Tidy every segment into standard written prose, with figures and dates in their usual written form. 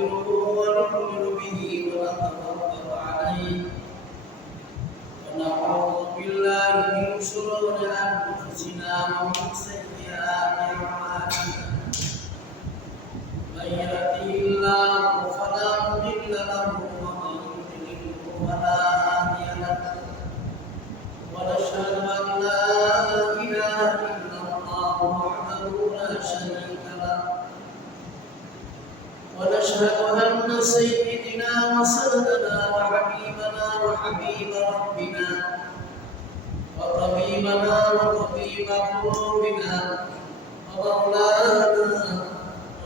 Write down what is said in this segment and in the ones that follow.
ونستغفره ونؤمن به ونتوكل عليه ونعوذ بالله من شرور أنفسنا ومن سيئات أعمالنا من يهده الله فلا مضل له ومن يضلل فلا هادي له ونشهد أن لا إله إلا الله وحده لا شريك له ونشهد أن سيدنا وسندنا وحبيبنا وحبيب ربنا وطبيبنا وطبيب قلوبنا ومولانا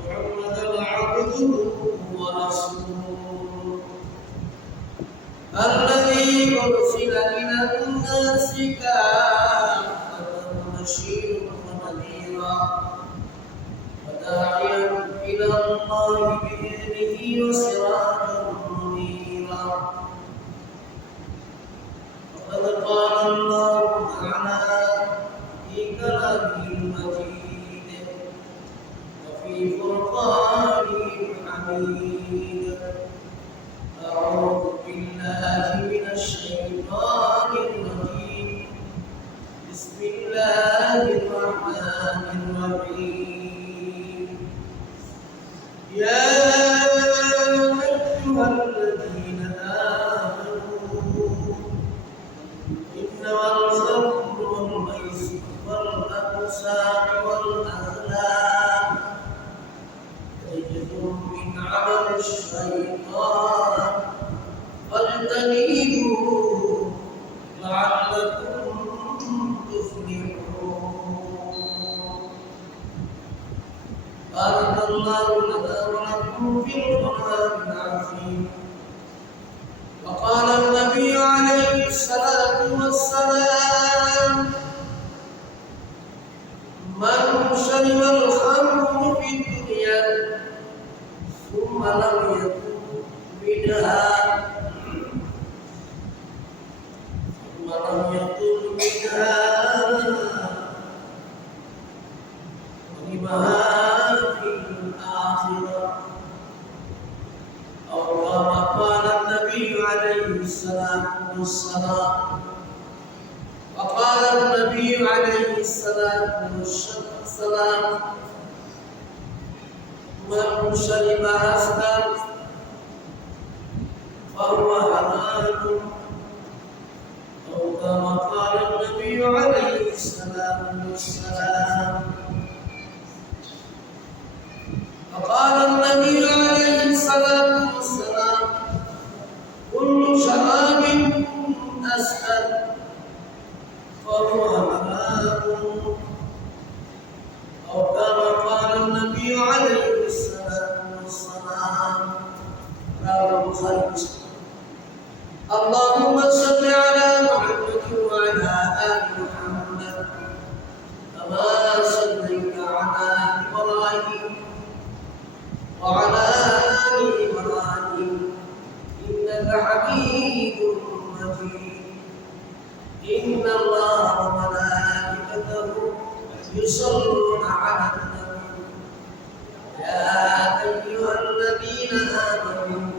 محمدا عبده ورسوله الذي أرسل إلى الناس كافة بشيرا ونذيرا وداعيا إلى الله بإذنه وسراجا منيرا وقد قال الله تعالى في كلامه المجيد وفي فرقانه الحميد أعوذ بالله من الشيطان الرجيم بسم الله الرحمن الرحيم يا أيها الذين آمنوا إنما الخمر والميسر والأنصاب والأزلام رجس من عمل الشيطان فاجتنبوه لعلكم تفلحون بارك الله لنا ولكم في القرآن العظيم وقال النبي عليه الصلاة والسلام من شرب الخمر في الدنيا ثم لم يتوب منها ولمها في الآخرة أو كما قال النبي عليه الصلاة والسلام وقال النبي عليه الصلاة والسلام من شرب أسكر فهو حرام أو كما قال النبي عليه الصلاة والسلام وقال النبي عليه الصلاة والسلام كل شراب أسكر فهو حرام أو كما قال النبي عليه الصلاة والسلام رواه البخاري. اللهم صل على محمد وعلى آل محمد كما صليت على إبراهيم وعلى آل إبراهيم إنك حميد مجيد إن الله وملائكته يصلون على النبي يا أيها الذين آمنوا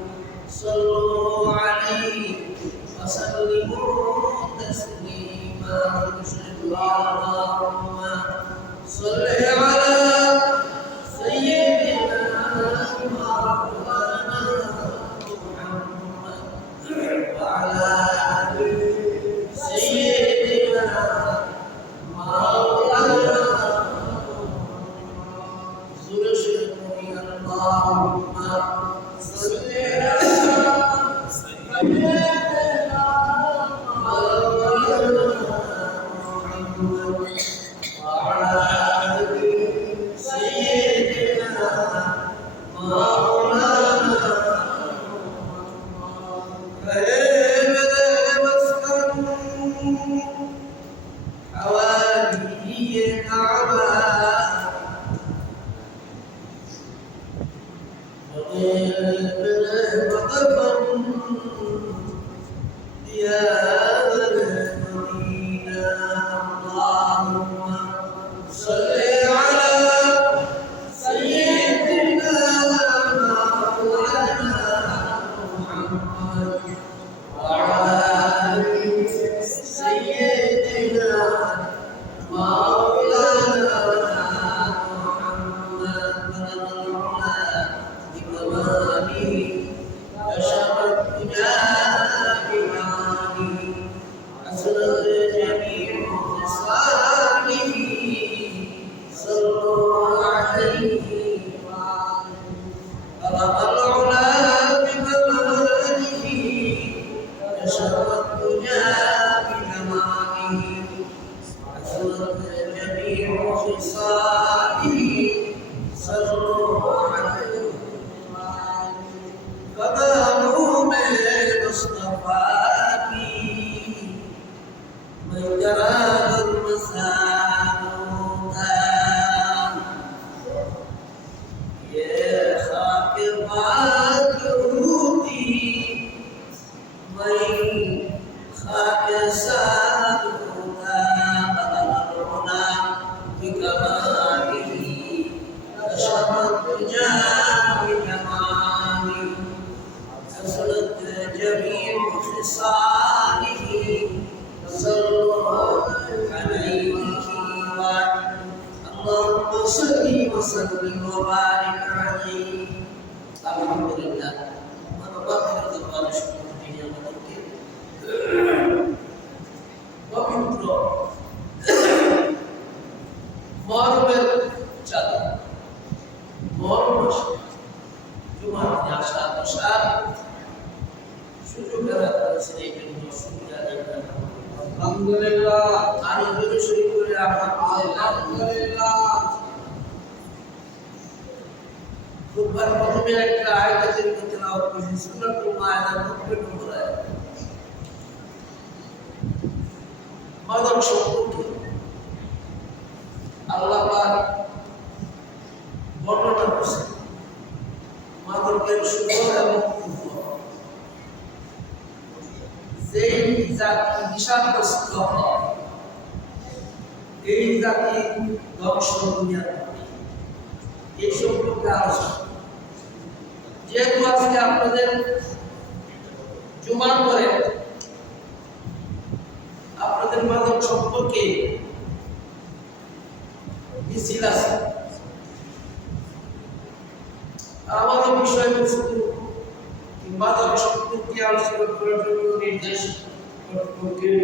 صلوا عليه وسلموا تسليما اللهم صل على سيدنا مولانا محمد وعلى آل سيدنا مولانا سبحان اللهم صل على سيدنا محمد وعلى آل सल्लल्लाहु अलैहि कदमों में मुस्तफा की मैं जरा وسلم وبارك عليه الحمد لله ونبارك الله شكرا لله পবিত্র মরমের চাঁদা মরম জুমার আসা বসার সুযোগ দেওয়া করেছেন এই জন্য সুবিধা দেবেন আলহামদুলিল্লাহ আর যদি শুরু করে আলহামদুলিল্লাহ খুববার প্রথমে একটা আয়াতের মধ্যে তেলাওয়াত করেছি সূরাতুল মায়েদার 90 নম্বর আয়াত মাদক সম্পর্কে আল্লাহ পাক বর্ণনা করেছেন মাদকের সুফল এবং কুফল যেই জাতি নিশাগ্রস্ত হয় এই জাতি ধ্বংস দুনিয়ার এই সম্পর্কে আলোচনা যেহেতু আজকে আপনাদের জুমার পরে আপনাদের মাদক সম্পর্কে মিছিল আছে আমারও বিষয়বস্তু মাদক সম্পর্কে আলোচনা করার জন্য নির্দেশ কর্তৃপক্ষের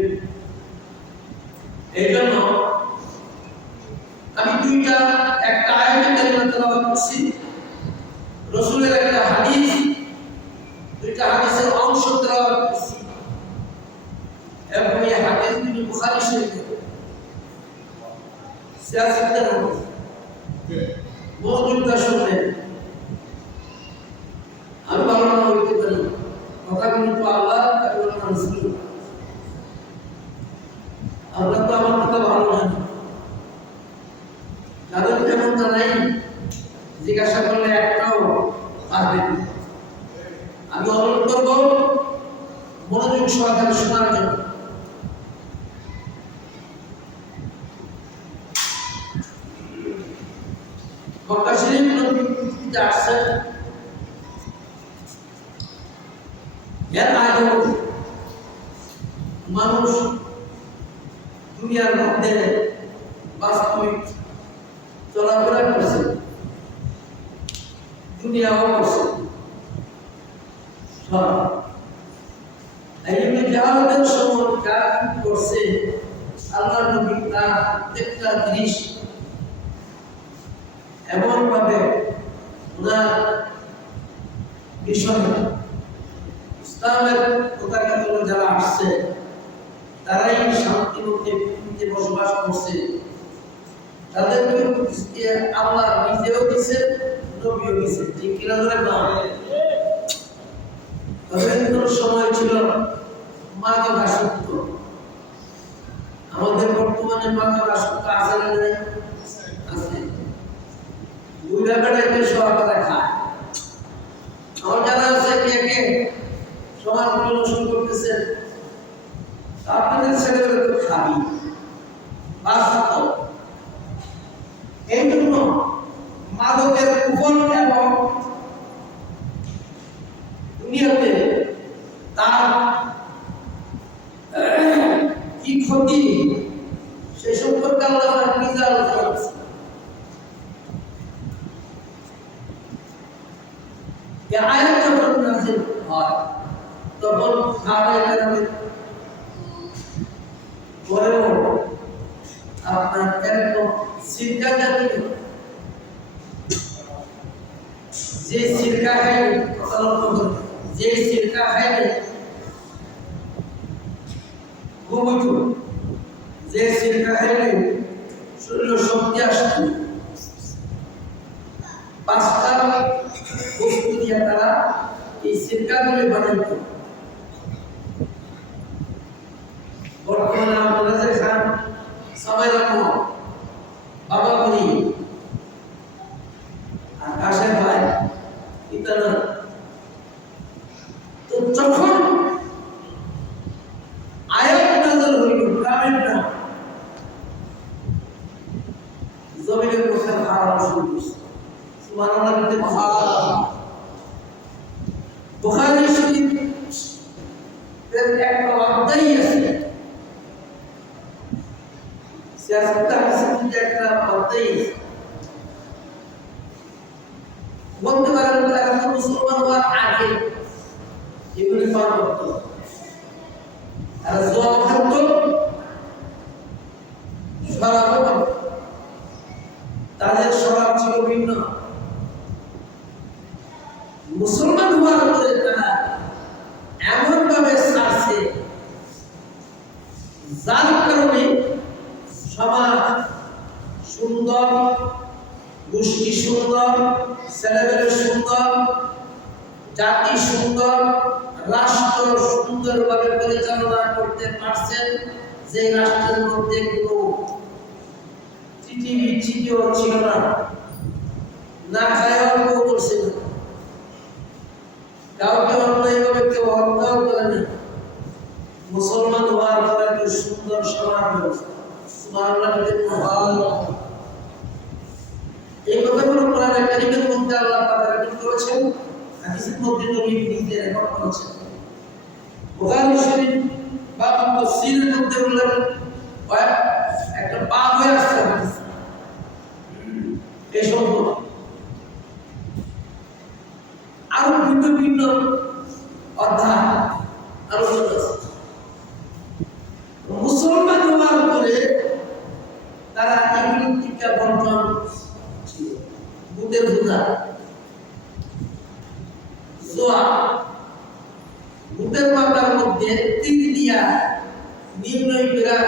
এই জন্য আমি একটা আয়াতের কারিমা তেলাওয়াত করছি রাসূলের একটা হাদিস দুইটা হাদিসের অংশ তেলাওয়াত করছি এবং এই হাদিসগুলি বুখারী শরীফে সিয়াসতের মধ্যে মওজুদা শুনলেন আমি ভালো না হইতে পারি কথা কিন্তু আল্লাহ এবং রাসূল আল্লাহ তো আমার কথা ভালো জানে যাদের যেমন নাই জিজ্ঞাসা করলে একটাও পারবেন আমি অনুরোধ করব মনোযোগ সহকারে শোনার জন্য মক্কা শরীফ নবীতে আসছেন এর আগেও মানুষ দুনিয়ার মধ্যে বাস্তবিক চলাফেরা করছে দুনিয়াও করছে এই জাহালের সময় যা করছে আল্লাহ নবী তার প্রত্যেকটা জিনিস এমন ভাবে ওনার বিষয় ইসলামের পতাকা তুলে যারা আসছে তারাই শান্তির মধ্যে পৃথিবীতে বসবাস করছে তাদেরকে আল্লাহ নিজেও দিছে নবীও দিছে ঠিক কিনা ধরে না তখন সময় ছিল মাদক আসক্ত আমাদের বর্তমানে মাদক আসক্ত আছে না নাই আছে দুই টাকাটা সহকারে খায় আমার জানা আছে কে কে সমাজগুলো নষ্ট করতেছে আপনাদের ছেলেমেয়েরা তো খাবি বাস্তব এই জন্য মাদকের কুফল এবং দুনিয়াতে তার কি ক্ষতি সে সম্পর্কে আল্লাহ নিজে আলোচনা করেছেন এই আয়াত যখন নাযিল হয় তখন সাহাবায়ে কেরামের পরেও আপনার এরকম সিরকা জাতীয় যে সিরকা হয় যে সিরকা হয় ঘুমুত যে সিরকা হয় শরীর শক্তি আসছে পাঁচটা বস্তু দিয়ে তারা এই সিরকাগুলি বানাইত। বর্তমানে আপনারা যে খান সবাই রকম বাবা করি আকাশে হয় ইত্যাদি। তো যখন আয়াত নাযিল হইল গ্রামের না জমিনের মধ্যে হারাম শুরু হইছে। সুবহানাল্লাহ বলতে বুখারী শরীফ এর একটা অধ্যায় আছে, সিয়াসত হাদিসের একটা অধ্যায় আছে। বলতে পারেন তারা তো মুসলমান হওয়ার আগে এগুলি পান করত, আর জোয়া খাদ্য শরাব, তাদের স্বভাব ছিল ভিন্ন। মুসলমান হওয়ার পরে তারা এমন ভাবে ছাড়ছে যার কারণে সমাজ সুন্দর, গোষ্ঠী সুন্দর, ছেলেমেয়ে সুন্দর, জাতি সুন্দর, রাষ্ট্র সুন্দরভাবে পরিচালনা করতে পারছেন। যে রাষ্ট্রের মধ্যে কোনো চিঠি ছিল না, না খায়াও কেউ করছে না, কাউকে অন্যায়ভাবে কেউ হত্যাও করেনি। মুসলমান হওয়ার পরে একটা সুন্দর সমাজ ব্যবস্থা। সুবহানাল্লাহ। এই কথাগুলো কোরআন কারীমের মধ্যে আল্লাহ তাআলা রেকর্ড করেছেন, হাদিসের মধ্যে নবী নিজে রেকর্ড করেছেন। বুখারী শরীফ বা তাফসীরের মধ্যে উল্লেখ একটা বাব হয়ে আসছে হাদিস এই সম্পর্কে। আরো ভিন্ন ভিন্ন অধ্যায় আলোচনা আছে। মুসলমান হওয়ার পরে তারা এগুলির টিকা বন্টন ছিল। বুটের পূজা, জোয়া, বুটের মাথার মধ্যে তীর দিয়া নির্ণয় করা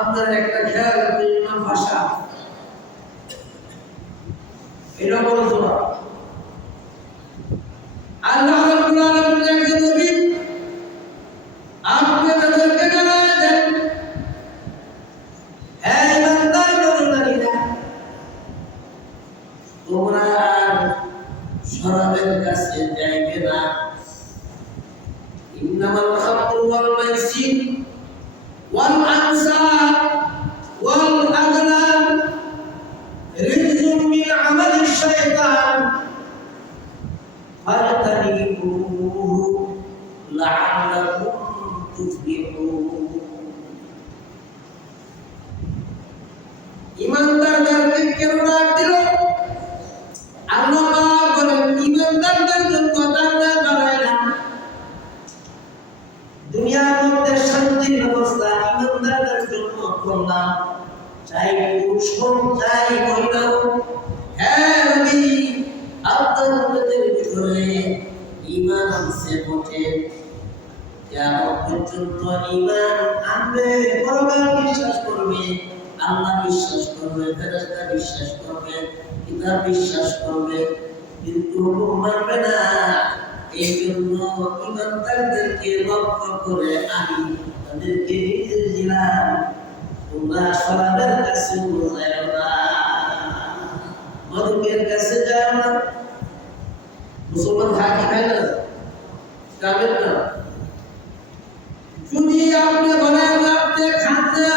আপনার একটা খেয়াল ইমাম ভাষা, এটা বড় জোয়া। আল্লাহ রাব্বুল আলামিন একজন নবী আপনি তাদেরকে জানায় দেন, হে ইমানদার নরনারীরা, তোমরা শরাবের কাছে যাইবে না। ইন্নামাল খামরু ওয়াল মাইসির ওয়াল আনসাব ওয়াল আগলাম রিজসুম মিন আমালিশ শাইতান ফাজতানিবুহু লাআল্লাকুম তুফলিহুন। ইমানদারদেরকে কেন ডাক দিল? আল্লাহ পাক বলেন ইমানদারদের জন্য জান্নাত বানাইলাম। দুনিয়ার মধ্যে শান্তির ব্যবস্থা ইমানদারদের জন্য করলাম, চাই পুরুষ হোক চাই মহিলা হোক। হ্যাঁ নবী, আপনার উম্মতের ভিতরে ঈমান আছে বটে, কিয়ামত পর্যন্ত ঈমান আনবে, পরকাল বিশ্বাস করবে, আল্লাহ বিশ্বাস করবে, ফেরেশতা বিশ্বাস করবে, কিতাব বিশ্বাস করবে, কিন্তু হুকুম মানবে না। এই জন্য ঈমানদারদেরকে লক্ষ্য করে আমি তাদেরকে নির্দেশ দিলাম, তোমরা শরাবের কাছে যাও না, মদকের কাছে যাও না। মুসলমান খাকি খায় না, খাবেন না। যদি আপনি বলেন আপনি খান না,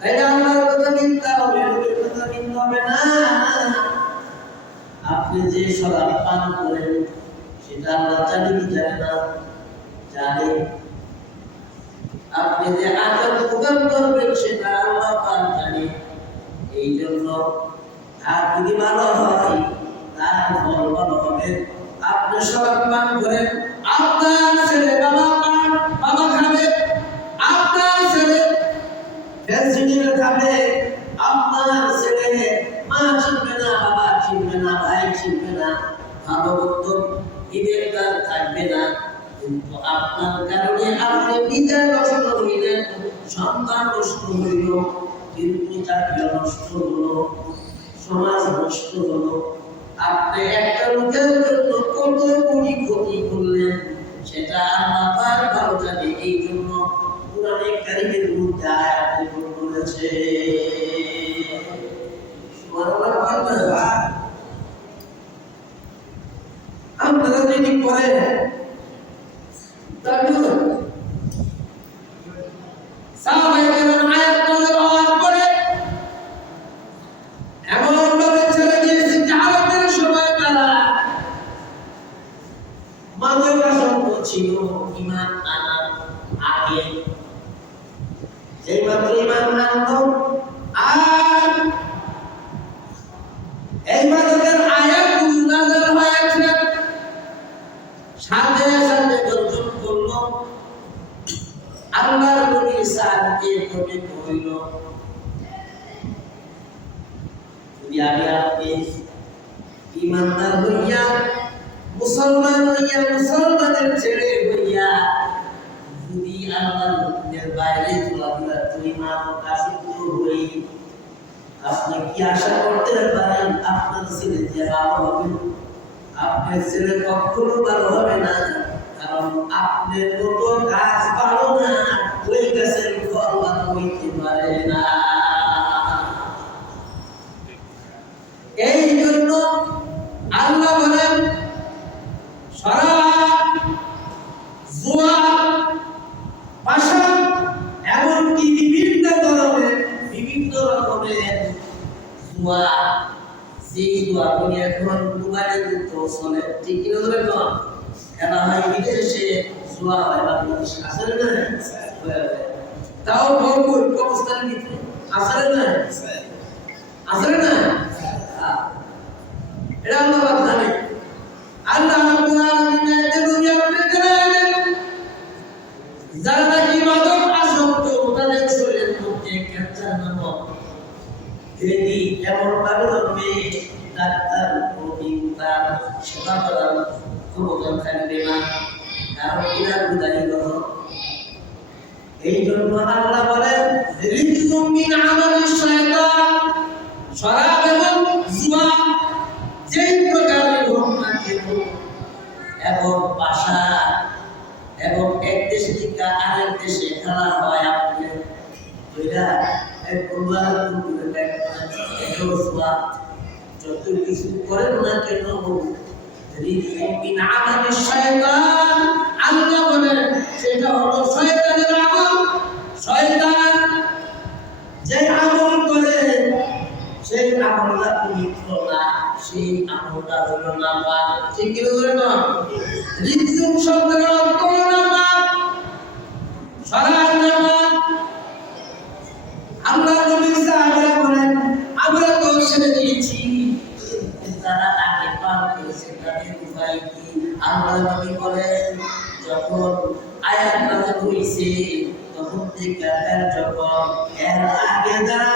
তাহলে আল্লাহর কথা মিথ্যা হবে, নবীর কথা মিথ্যা হবে না। আপনি যে শরাব পান করেন সেটা আল্লাহ জানে কি জানে না? জানে। আপনি যে আচার প্রদান করবেন সেটা আল্লাহ পাক জানে। এই জন্য আর যদি ভালো হয় তার ফল ভালো হবে। আপনি শরাব পান করেন, আপনার ছেলে বাবা পান, বাবা খাবে, আপনার ছেলে ফেসিলিটি খাবে, আপনার ছেলে মা চিনবে না, বাবা চিনবে না, ভাই চিনবে না, ভালো মন্দ ইবেদার থাকবে না। কিন্তু আপনার কারণে আপনি নিজে নষ্ট হইলেন, সন্তান নষ্ট হইল, কিন্তু জাতীয় নষ্ট হলো, সমাজ নষ্ট হলো, আপনি একটা লোকের জন্য কত কোটি ক্ষতি করলেন সেটা আল্লাহ পাক ভালো জানে। এই জন্য কোরআনে কারীমের মধ্যে আয়াত বলেছে সুবহানাল্লাহ। আপনারা যদি পড়েন তাহলে সাহাবায়ে আয়াত নাযিল করে এমন ভাবে ছেড়ে দিয়েছে যে আরবের সময় তারা মাদকাসক্ত ছিল ঈমান আনার আগে। যেই মাত্র ঈমান আনলো আর এই মাদকের আয়াতগুলো নাযিল হয়েছে সাথে সাথে বর্জন করলো। আল্লাহর নবী সাহাবীকে তবে কইল যদি আপনি ঈমানদার হইয়া মুসলমান হইয়া মুসলমানের ছেলে হইয়া যদি আল্লাহর হুকুমের বাইরে চলাফেরা করি মাদকাসক্ত হই, আপনি কি আশা করতে পারেন আপনার ছেলে যে ভালো হবে? আপনার ছেলে কখনো ভালো হবে না, কারণ আপনার মতো গাছ ভালো না, ওই গাছের ফল ভালো হইতে পারে না। এই জন্য আল্লাহ বলেন শরাব, জুয়া, পাশা এমনকি বিভিন্ন রকমের জুয়া, সেই জুয়াগুলি এখন মোবাইলের মতো চলে, ঠিক কিনা ধরে কম খেলা হয় বিদেশে, জুয়া হয় বাংলাদেশে, আসলে না তাও ভরপুর অবস্থার ভিতরে, আসলে না আসলে না এটা আল্লাহ জানে। আল্লাহ রাব্বুল আলামিন এতে দুনিয়া আপনি জানেন যারা নাকি মাদক আসক্ত তাদের শরীরের মধ্যে ক্যান্সার নামক ব্যাধি এমন ভাবে জন্মে ডাক্তার কোনদিন তার সেবা করার ক্ষমতা থাকবে না, কারণ এরা বিদায়ী। এই জন্য আল্লাহ বলেন রিজকুম মিন আমালিশ শায়তান, শরাব এবং জুয়া যেই প্রকারের হোক না কেন এবং পাশা এবং এক দেশ থেকে আরেক দেশে খেলা হয়, আপনি ওইটা যত কিছু করেন না কেন আল্লাহ বলেন সেটা হলো শয়তানের আমল। শয়তান যে আমল করে সেই আমলটা পবিত্র না, সেই আমলটা হলো নাপাক, ঠিক কি বলে না? রিজুম শব্দের অর্থ নাপাক, শরাব নাপাক। আল্লাহ নবী সাহাবারা বলেন আমরা তো ছেড়ে দিয়েছি, তারা আগে পার করেছে তাদের উপায় কি? আল্লাহ নবী বলেন যখন আয়াত নাযিল হইছে তখন থেকে যখন এর আগে যারা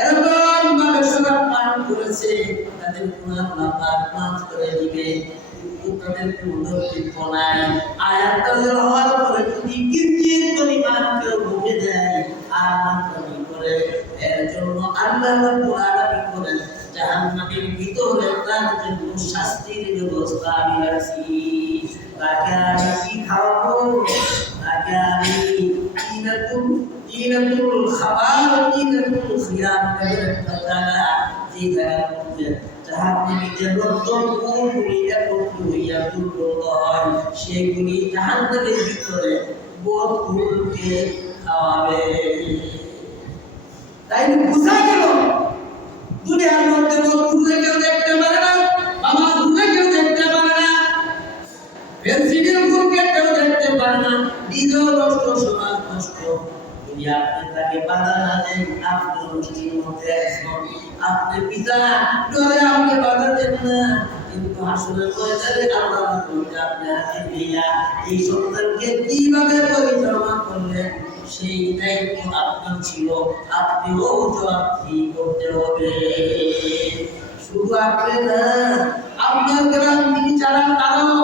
এরকম ভাবে শরাব পান করেছে তাদের গুনাহ আল্লাহ মাফ করে দিবে, কিন্তু তাদের কোনো দোষ নাই। আয়াত নাযিল হওয়ার পরে যদি কিঞ্চিত পরিমাণ কেউ ভুগে দেয় আর মানতামি করে, এর জন্য আল্লাহ রাব্বুল আলামিন বলেন জাহান্নামের ভিতরে তার জন্য শাস্তির ব্যবস্থা আমি রাখছি। তাকে আমি কি খাওয়াবো? তাকে আমি তিনাতুল খাবার, তিনাতুল খিয়াম এর একটা জায়গা, যে জায়গার মধ্যে জাহান্নামীদের রক্তগুলি একত্র হইয়া দুর্গন্ধ হয়, সেগুলি জাহান্নামের ভিতরে বদগুলোকে খাওয়াবে। তাই বুঝা গেল দুনিয়ার মধ্যে বদগুলো কেউ দেখতে পারে না, বাবা গুলো কেউ দেখতে পারে না, প্রেসিডেন্ট গুলোকে কেউ দেখতে পারে না, নিজেও নষ্ট, সমাজ নষ্ট। যদি আপনি তাকে বাধা না দেন, আপনার রুচির মধ্যে একজন আপনি পিতা ডরে আপনি বাধা দেন না, কিন্তু আসলে ময়দানে আল্লাহ বলতে আপনি হাতে দিয়া এই সন্তানকে কিভাবে পরিচালনা করলেন সেই দায়িত্ব আপনার ছিল, আপনিও জবাবদিহি করতে হবে। শুধু আপনি না, আপনার গ্রাম তিনি যারা তারাও,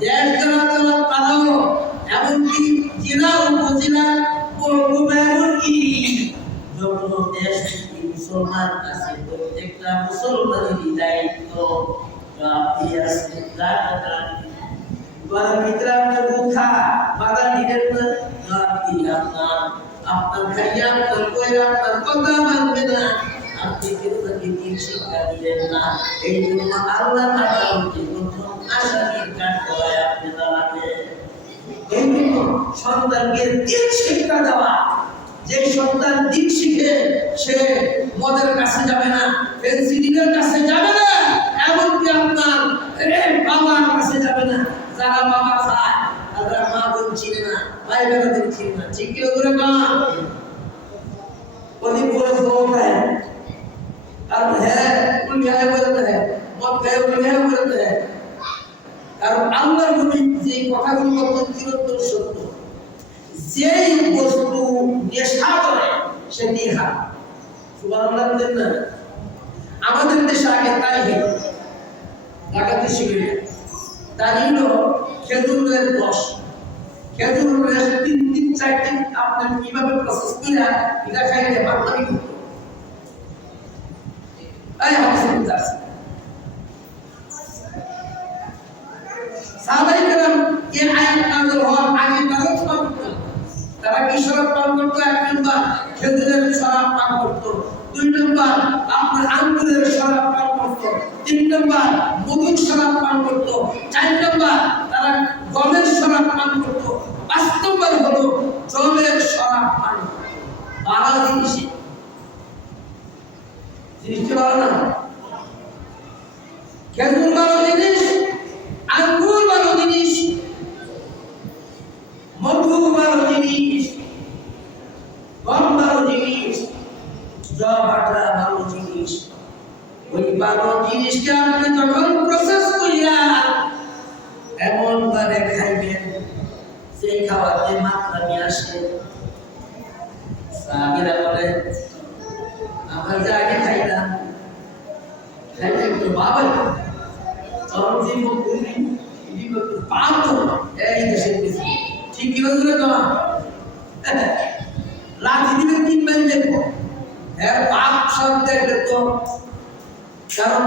দেশ যারা তারা তারাও, এমনকি জেলা উপজেলা এমনকি যত দেশ মুসলমান আছে প্রত্যেকটা মুসলমানেরই দায়িত্ব Tapi ya sedang Barang mitra terbuka Maka tidak Apa kaya terkoyak terkodaman benar Arti kita ditingsikan dengan Itu Allah akan dibutuh Asalkan koyak kita lagi Ini সন্তানকে দিন শিক্ষা দেওয়া যে সন্তান দিন শিখে সে মদের কাছে যাবে না ফেন্সিডিলের কাছে যাবে না এমনকি আপনার বাবার কাছে যাবে না যারা বাবা খায় তারা মা বোন চিনে না ভাই বোনদের চিনে না ঠিক কি করে মা বলি বলে বলতে আর হ্যাঁ উনি হ্যাঁ বলতে হ্যাঁ মদ খায় উনি হ্যাঁ বলতে হ্যাঁ কারণ আল্লাহর নবী যে কথাগুলো বলতেন চিরন্তন সত্য যেই বস্তু নেশা করে সে নেশা সুবহানাল্লাহ বলেন না আমাদের দেশে আগে তাই হতো ঢাকাতে সিগারেট তাই হলো খেজুরের রস খেজুরের রস 3-4 দিন আপনি কিভাবে প্রসেস করে এটা খাইলে বাংলামি করতো এই হাদিসে আছে সাহাবায়ে কেরাম এই আয়াত নাযিল হওয়ার আগে তারা কি শরাব পান করতো? 1 নম্বর খেজুরের শরাব পান করতো, 2 নম্বর আপনার আঙ্গুরের শরাব পান করতো, 3 নম্বর মধুর শরাব পান করতো, 4 নম্বর তারা গমের শরাব পান করতো, 5 নম্বর হলো জলের শরাব পান করতো। 12 জিনিসটা ভালো না? খেজুর 12 জিনিস, আঙ্গুর 12 জিনিস, মধু 12 জিনিস, গম 12 জিনিস, জব আটা 12 জিনিস। ওই 12 জিনিসকে আপনি যখন প্রসেস করিয়া এমন ভাবে খাইবেন সেই খাওয়াতে মাত্রা নিয়ে আসে। সাহাবীরা বলে আমরা যে আগে খাইতাম খাইতে একটু বাবাই তখন যে বলতেন পাপ এই দেশের বেশি ঠিক কি বলছিল তোমার লাঠি দিবে 3 মাইল দেখবো হ্যাঁ পাপ সব দেখবে তো কারণ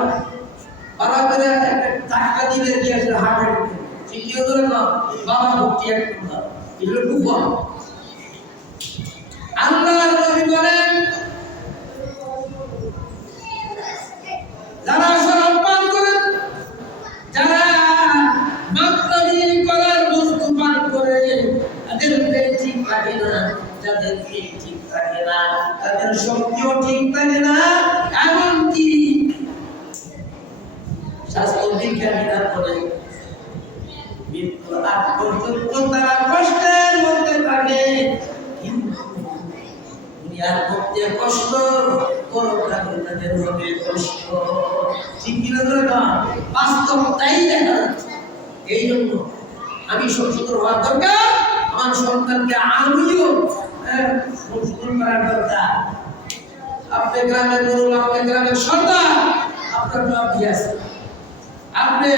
পাড়া করে একটা টাকা দিলে কি আছে হাটে ঠিক কি বলছিল না বাবা ভক্তি একটা এগুলো খুব আল্লাহর নবী বলেন যারা শরাব পান করেন, যারা মাতলামি করার বস্তু পান করে, তাদের পেট ঠিক থাকে না, তাদের পেট ঠিক থাকে না, তাদের শক্তিও ঠিক থাকে না, এমনকি স্বাস্থ্য বিজ্ঞানীরা বলে মৃত্যুর আগ পর্যন্ত তারা কষ্টের মধ্যে থাকে। দুনিয়ার মধ্যে কষ্ট পরকালে তাদের হবে কষ্ট। ঠিক কিনা ধরে না বাস্তব তাই দেখা যাচ্ছে। এই জন্য আমি সচেতন হওয়া দরকার, আমার সন্তানকে আমিও সচেতন করার দরকার। আপনি গ্রামের গরু, আপনি গ্রামের সন্তান, আপনার জবাব দিয়ে আছে। আপনি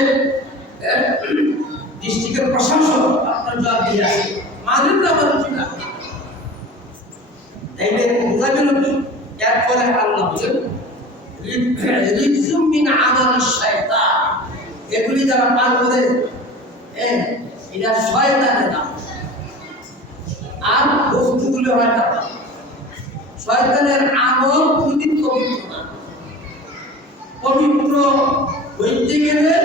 ডিস্ট্রিক্টের প্রশাসক, আপনার জবাব দিয়ে আছে। মানেন না মানুষ না তাইলে বোঝা গেল কি এরপরে আল্লাহ বলেন রিজুম মিন আমালিশ শাইতান, এগুলি যারা পান করে এটা শয়তানের নাম। আর বস্তুগুলো হয় না, শয়তানের আমল কোনদিন পবিত্র না। পবিত্র হইতে গেলে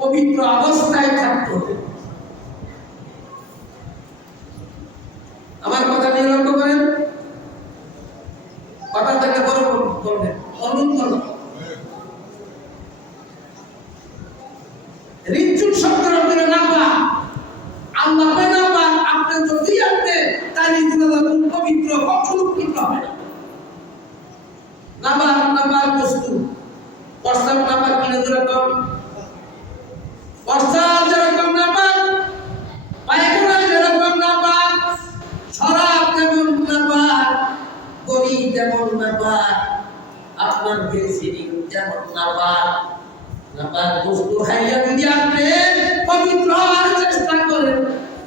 পবিত্র অবস্থায় থাকতে হবে। আমার কথা নিয়ে লক্ষ্য করেন, কথা থেকে বড় বলবেন অনন্ত রিচুল শব্দের অর্থ নাপা আল্লাহ নাপা। আপনি যদি আপনি তাই পবিত্র কখনো পবিত্র হবে না। নাপা নাপার বস্তু প্রস্তাব নাপা কিনে যেরকম প্রস্তাব যেরকম নাপা, পায়খানা যেরকম নাপা, শরাব যেমন নাপা, গরি যেমন নাপা, আপনার ফেন্সিডিল যেমন নাপা। নাপাক বস্তু খাইয়া যদি আপনি পবিত্র হওয়ার চেষ্টা করেন,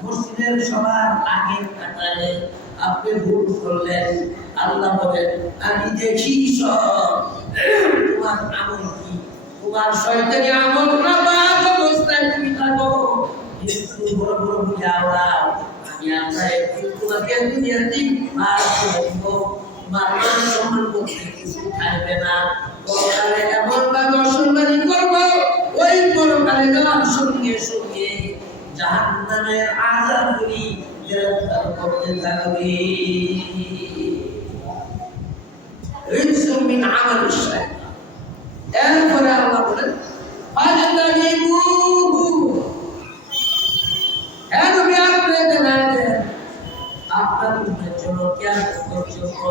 মসজিদের সবার আগে কাতারে আপনি ভুল করলেন, আল্লাহ বলেন আমি দেখি সব তোমার আমল কি, তোমার শয়তানি আমল না বাদ অবস্থায় তুমি থাকো কিন্তু বড় বড় বুঝাওয়া আমি আপনার তোমাকে দুনিয়াতে মার করবো তোমার মান সম্মান করতে কিছু থাকবে না পরকালে এমন ভাবে অসম্মানী করবো ওই পরকালে যাওয়ার সঙ্গে সঙ্গে জাহান্নামের আযাবগুলি গ্রেফতার করতে থাকবে রিজসুম মিন আমালিশ শাইতান এরপরে আল্লাহ বলেন ফাজতানিবুহু এর ব্যাপারে জানালেন আপনার জন্য কিয়ামত পর্যন্ত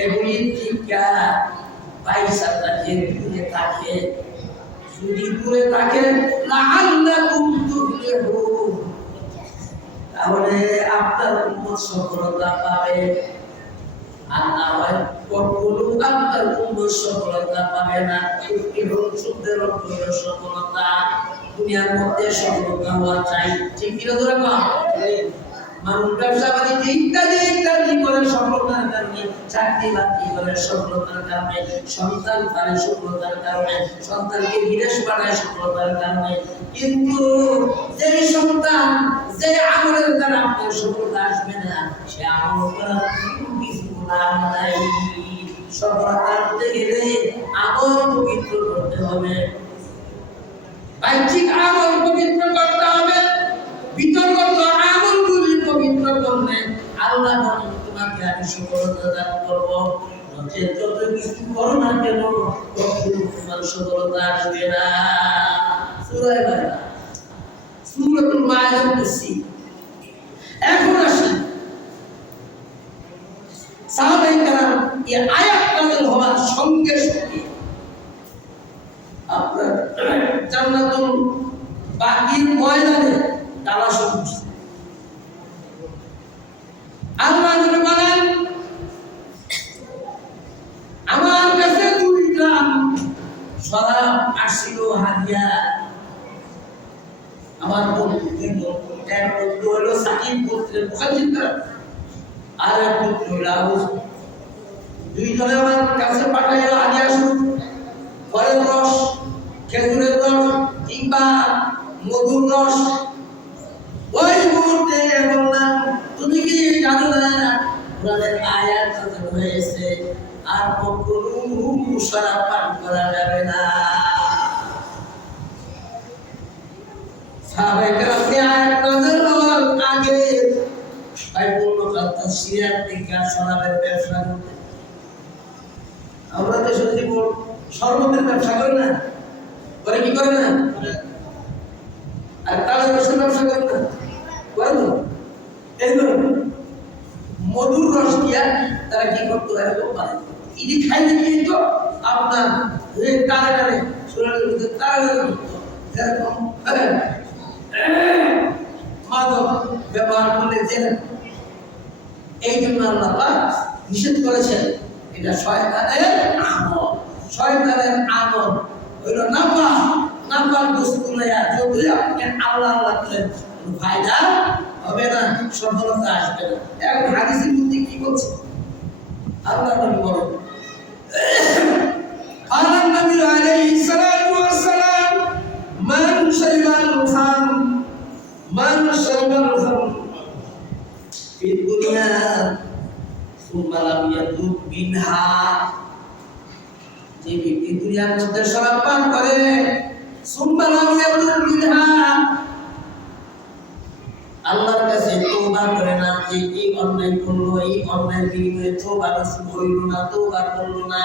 এগুলি থেকে পয়সা কাজে দূরে থাকে যদি দূরে থাকে লাআল্লাকুম তুফলিহুন তাহলে আপনার উম্মত সফলতা পাবে আর না হয় কখনো আপনার উম্মত সফলতা পাবে না এবং সুদের অর্থ সফলতা দুনিয়ার মধ্যে সফলতা হওয়া চাই ঠিক কি ধরে মানুষ ব্যবসা বাণিজ্য ইত্যাদি করে সফলতার কারণে চাকরি বাকরি করে সফলতার কারণে সন্তান পারে সফলতার কারণে সন্তানকে বিদেশ পাঠায় সফলতার কারণে কিন্তু যে সন্তান যে আমলের দ্বারা আপনার সফলতা আসবে না সে আমল করার কিছু লাভ নাই সফলতা করতে গেলে আমল পবিত্র করতে হবে বাহ্যিক আমল পবিত্র করতে হবে ভিতরগত আমলগুলি পবিত্র করলে আল্লাহ বলেন তোমাকে আমি সফলতা দান করব যে যত কিছু করো না কেন কখনো তোমার সফলতা আসবে না সূরা বাকারা সূরাতুল মায়েদা পড়ছি এখন আসি সাহাবায়ে কেরাম এই আয়াত নাযিল হওয়ার সঙ্গে সঙ্গে আপনার জান্নাতুল বাকির ময়দানে তারা শুনছে আল্লাহ বলেন আমার কাছে 2 গ্রাম শরাব আসছিল হাদিয়া আমার বন্ধু এক বন্ধু হলো সাকিব পুত্রের মুখাজ্জিদ আর এক পুত্র হলো আবু দুইজনে আমার কাছে পাঠাইল হাদিয়া শুরু ফলের রস খেজুরের রস কিংবা মধুর রস ওই মুহূর্তে বললাম তুমি কি জানো না কোরআনের আয়াত নাযিল হয়েছে আর কখনো শরাব পান করা যাবে না সাহাবায়ে কেরাম আয়াত নাযিল হওয়ার আগে বাইতুল তাফসীর থেকে শরাবের ব্যবসা করতে আমরা তো শুনছি শরবতের ব্যবসা করে না করে কি করে না আর তারা ব্যবসা করে না বলো এইগুলো মধুর রস দিয়া তারা কি করতো এরকম বানায় ইদি খাইলে কিন্তু আপনার কানে কানে শরীরের মধ্যে তারা যেরকম মাদক ব্যবহার করলে যে এই জন্য আল্লাহ পাক নিষেধ করেছেন এটা শয়তানের আমল হইল নাপাক বস্তু লইয়া যদি আপনি আল্লাহ করেন ফায়দা হবে না সফলতা আসবে না এখন হাদিসের মধ্যে কি বলছে আল্লাহ নবী বলেন আল্লাহ নবী আলাইহিস সালাতু ওয়াস সালাম মান শারিবাল খাম ফি দুনিয়া সুম্মা লাম ইয়াতুব মিনহা যে ব্যক্তি দুনিয়ার মধ্যে শরাব পান করে সুম্মা লাম ইয়াতুব মিনহা আল্লাহর কাছে তওবা করে না যে এই অন্যায় করলো এই অন্যায়ের বিনিময়ে তওবা নসিব হইল না তওবা করলো না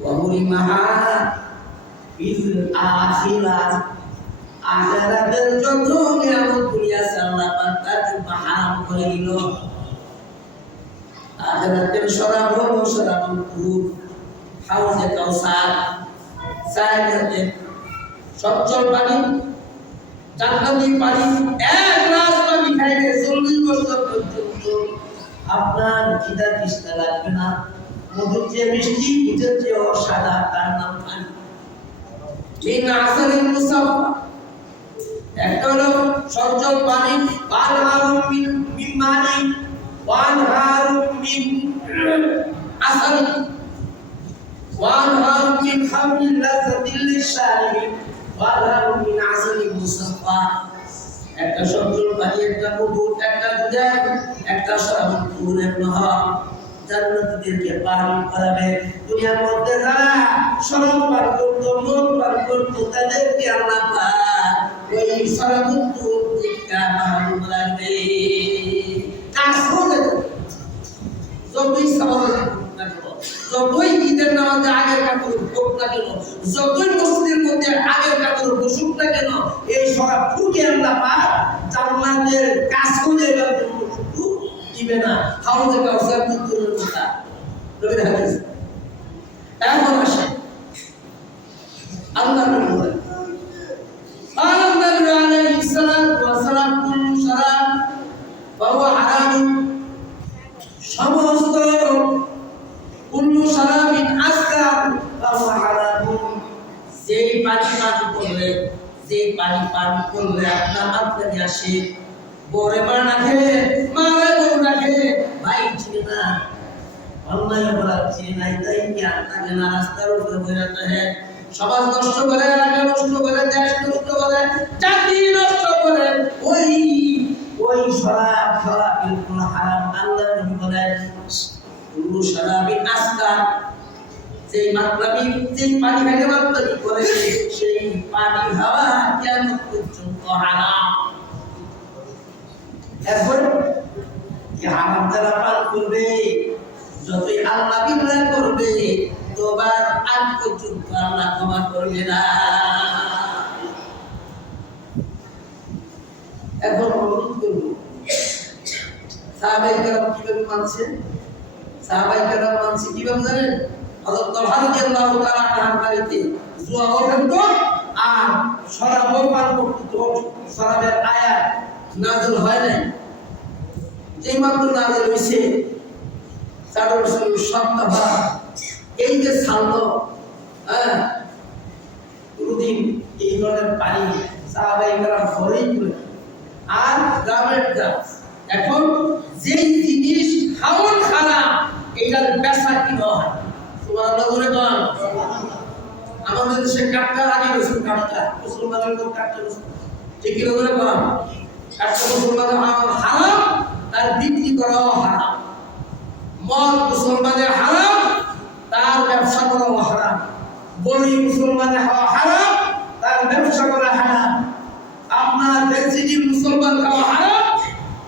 ওয়াহুরিমাহা ফিল আখিরাহ আখিরাতের যত নিয়ামতগুলি আছে আল্লাহ পাক তার জন্য হারাম করে দিল আখিরাতের শরাব হলো শরাবুল কুর হাউজে কাউসার জান্নাতের সচ্ছল পানি জান্নাতি পানি এক গ্লাস পানি খাইলে 40 বছর পর্যন্ত আপনার খিদা তৃষ্ণা লাগবে না মধুর চেয়ে মিষ্টি দুধের চেয়ে সাদা তার নাম পানি মিন আসারিল মুসাফা একটা হলো সচ্ছল পানি বানহারুম মিন মানি ওয়ানহারুম মিন আসারি ওয়ানহারুম মিন খামরিল লাযাতিল মুস্তাফা একটা সবজুল পানি একটা মধুর একটা দুধের একটা সরাবুলের নহর জান্নাতীদেরকে পান করাবে দুনিয়ার মধ্যে যারা সরব পান করতো মন পান করতো তাদেরকে আল্লাহ পাক ওই সরাবুল থেকে মাহরুম রাখবে কাজ করে যতই সাবাল যতই ঈদের নামাজে আগের কাপড় হোক না কেন যতই মসজিদের মধ্যে আগের কাপড় বসুক না কেন এই সরাব ফুকে আল্লাহ পাক জান্নাতের কাজ করে শুধু দিবে না হাউজে কাউসার দুধের কথা নবীর হাদিস এখন আসে আল্লাহ নবী বলেন আল্লাহু আলাইহি সাল্লাতু ওয়া সালাম কুল্লু শারাব ওয়া হুয়া হারাম সমস্ত কুল্লু শারাবিন আসকার ওয়া হুয়া হারাম যেই পানি পান করলে আপনার মাত্রানি আসে বরে মা না খেলে মারে বউ না খেলে ভাই ছিল না অন্যায় অপরাধ ছিল নাই তাই কি আপনাকে না রাস্তার উপরে বলে দেয় সমাজ নষ্ট করে এলাকা নষ্ট করে দেশ নষ্ট করে জাতি নষ্ট করে ওই শরাব বিলকুল হারাম আল্লাহ নবী বলেন কুল্লু শারাবিন আসকার যেই মাতলামি যেই পানি ভেঙে মাতলামি করে সেই পানি হাওয়া কিয়ামত পর্যন্ত হারাম এখন কি হারাম যারা পান করবে যতই আল্লাহ বিল্লাহ করবে তোবার আগ পর্যন্ত আল্লাহ ক্ষমা করবে না এখন অনুরোধ করবো সাহাবায়ে কেরাম কিভাবে মানছেন সাহাবায়ে কেরাম মানছে কিভাবে জানেন হযরত তালহা রাদিয়াল্লাহু তাআলা তার বাড়িতে জুয়া খেলতো আর শরাব পান করতো শরাবের আয়াত নাযিল হয় নাই যেই মাত্র নাযিল হইছে সাড়ে রাসূল সপ্তাহ এই যে ছাড়লো কোনদিন এই ধরনের পানি সাহাবায়ে কেরাম ভরেই করে আর গ্রামের গাছ এখন যেই জিনিস খাওয়ান খারাপ এটার বেচা কিনা হয় সুবহানাল্লাহ বলে কোন আমাদের দেশে কাটটা আগে রসুন কাটটা মুসলমানের লোক কাটটা রসুন ঠিক কি বলে কোন কাটটা মুসলমানের হারাম তার বিক্রি করাও হারাম মদ মুসলমানের হারাম তার ব্যবসা করাও হারাম বড়ি মুসলমানের হওয়া হারাম তার ব্যবসা করা হারাম আপনার বেনজিডি মুসলমান খাওয়া হারাম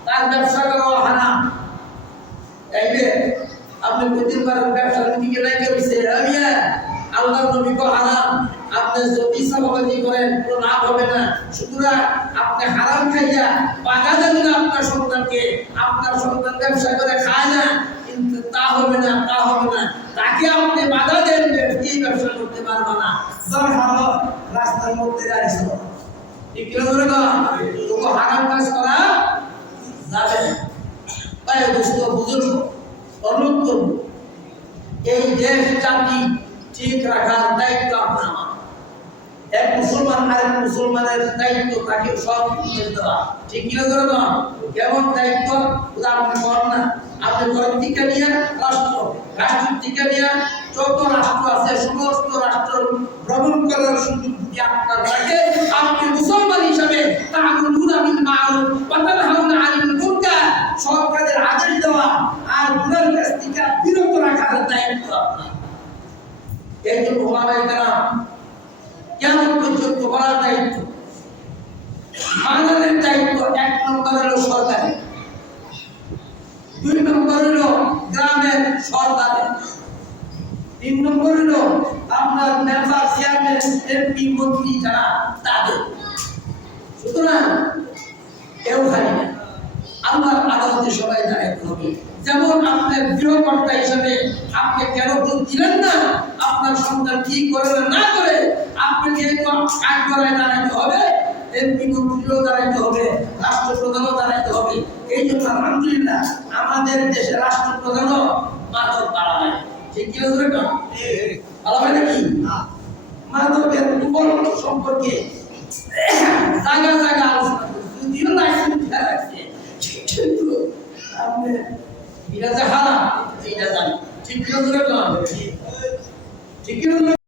তার ব্যবসা করাও হারাম তাইলে আপনি প্রতিবার ব্যবসার দিকে লাগে হইছে আমিয়া আল্লাহর নবী কো হারাম আপনি যদি সাবাবাজি করেন কোনো লাভ হবে না সুতরাং আপনি হারাম খাইয়া বাধা দেন না আপনার সন্তান ব্যবসা করে খায় না কিন্তু তা হবে না তাকে আপনি বাধা দেন এই ব্যবসা করতে পারবে না ধর হারাম রাস্তার মধ্যে গাড়ি চালানো ঠিক কি বলে না তো হারাম কাজ করা যাবে না তাই দোস্ত বুঝুন অনুরোধ করব এই দেশ জাতি ঠিক রাখার দায়িত্ব আপনার এক মুসলমান আরেক মুসলমানের দায়িত্ব তাকে সব দেওয়া ঠিক কি করে না কেমন দায়িত্ব আপনি করেন না আপনি করেন টিকা নিয়ে রাষ্ট্র টিকা নিয়ে যত রাষ্ট্র আছে সমস্ত রাষ্ট্র ভ্রমণ করার সুযোগ যদি আপনার থাকে আপনি মুসলমান হিসাবে তা'মুরুনা বিল মা'রুফ ওয়া তানহাউনা আনিল মুনকার সরকারের আদেশ দেওয়া আর গুনাহের কাছ থেকে বিরত রাখার দায়িত্ব আপনার এই যে ওলামায়ে কেরাম কিয়ামত পর্যন্ত বলার দায়িত্ব মাননের দায়িত্ব এক নম্বর হলো সরকারের দুই নম্বর হলো গ্রামের সরকারের তিন নম্বর হলো আপনার মেম্বার চেয়ারম্যান এমপি মন্ত্রী যারা তাদের সুতরাং কেউ খালি না আল্লাহর আদালতে সবাই দাঁড়াইতে হবে যেমন আপনার গৃহকর্তা হিসাবে আপনি কেন ভোট দিলেন না আপনার সন্তান কি করে না করে আপনাকে কাজ করায় দাঁড়াইতে হবে এমপি মন্ত্রীও দাঁড়াইতে হবে রাষ্ট্রপ্রধানও দাঁড়াইতে হবে এই জন্য আলহামদুলিল্লাহ আমাদের দেশের রাষ্ট্রপ্রধানও মাদক বাড়ায় ঠিক কি বলতে না বাড়াবে নাকি মাদকের উপলব্ধ সম্পর্কে জায়গা আলোচনা যদিও লাইসেন্স দেওয়া আছে কিন্তু আপনি এটা যে হারাম এইটা জানি ঠিক কি বলতে না ঠিক কি